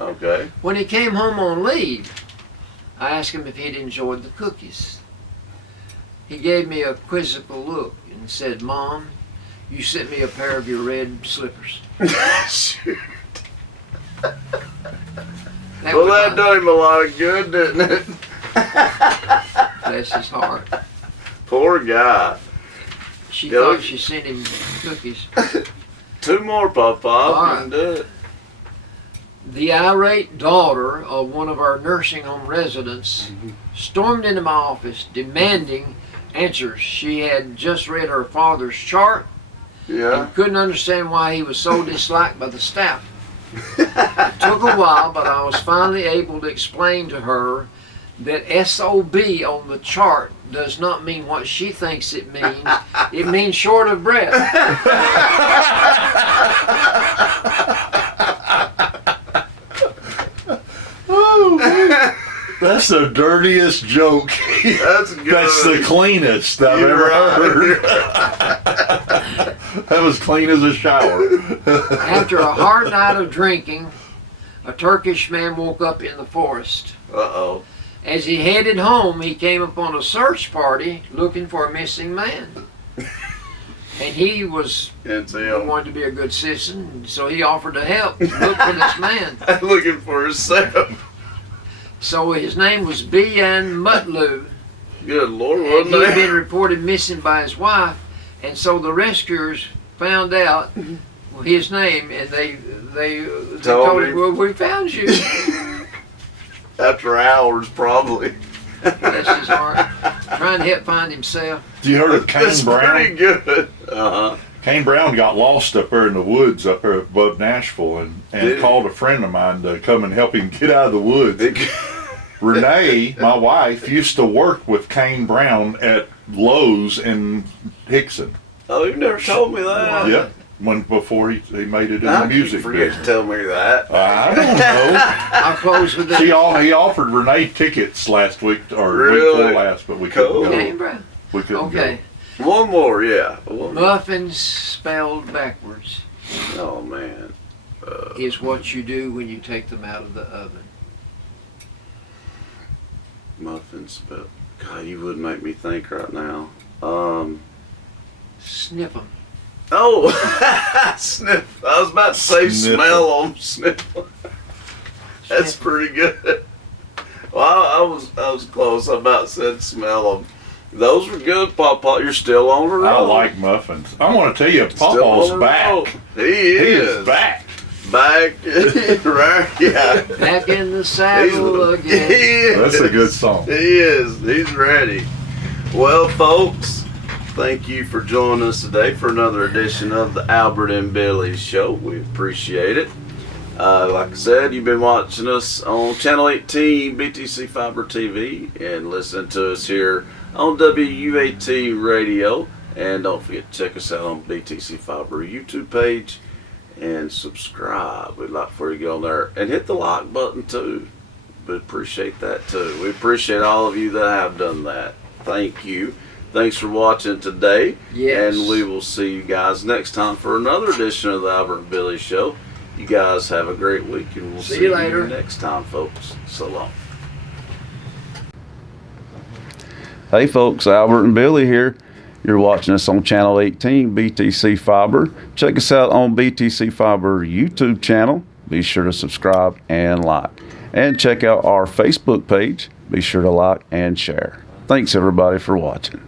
okay. When he came home on leave, I asked him if he'd enjoyed the cookies. He gave me a quizzical look and said, Mom, you sent me a pair of your red slippers. Shoot. That Well, was that my- done him a lot of good, didn't it? Bless his heart. Poor guy. She Yeah, thought look- she sent him cookies. 2 more, Papa. All You right. can do it. The irate daughter of one of our nursing home residents stormed into my office demanding answers. She had just read her father's chart Yeah. and couldn't understand why he was so disliked by the staff. It took a while, but I was finally able to explain to her that SOB on the chart does not mean what she thinks it means. It means short of breath. That's the dirtiest joke. That's good. That's the cleanest I've You're ever right. heard. That was clean as a shower. After a hard night of drinking, a Turkish man woke up in the forest. Uh-oh. As he headed home, he came upon a search party looking for a missing man. And he was It's him. wanted to be a good citizen, so he offered to help look for this man. Looking for himself. So his name was Bian Mutlu, Good Lord, and wasn't he'd been it? reported missing by his wife. And so the rescuers found out his name, and they told him, him. "Well, we found you." After hours, probably. Bless his heart, trying to help find himself. You heard of That's Kane pretty Brown? good. Uh-huh. Kane Brown got lost up there in the woods up there above Nashville and Did he? called a friend of mine to come and help him get out of the woods. Renee, my wife, used to work with Kane Brown at Lowe's in Hickson. Oh, you never told me that. Yeah, before he made it in How the could you music forget business. to tell me that? I don't know. I'll close with He this. offered Renee tickets last week or week Really? before last, but we couldn't Cool. go. Kane Brown. We couldn't Okay, One more, yeah. One more. muffins spelled backwards. Oh, man. is what you do when you take them out of the oven. Muffins, but God, you would make me think right now. Sniff them. Oh, sniff. I was about to say Sniff smell them. Sniff them. That's pretty good. Well, I was close. I about said smell them. Those were good, Pawpaw. You're still on the road. I like muffins. I want to tell you, Still Pawpaw's on the road. back. He is. back. Back. Right, yeah. Back in the saddle He again. is. That's a good song. He is. He's ready. Well, folks, thank you for joining us today for another edition of the Albert and Billy Show. We appreciate it. Like I said, you've been watching us on Channel 18 BTC Fiber TV and listening to us here on WUAT Radio. And don't forget to check us out on BTC Fiber YouTube page and subscribe. We'd like for you to go on there and hit the like button too. We appreciate that too. We appreciate all of you that have done that. Thank you. Thanks for watching today. Yes. And we will see you guys next time for another edition of the Albert and Billy Show. You guys have a great week, and we'll see you later. next time, folks. So long. Hey, folks, Albert and Billy here. You're watching us on Channel 18, BTC Fiber. Check us out on BTC Fiber YouTube channel. Be sure to subscribe and like. And check out our Facebook page. Be sure to like and share. Thanks, everybody, for watching.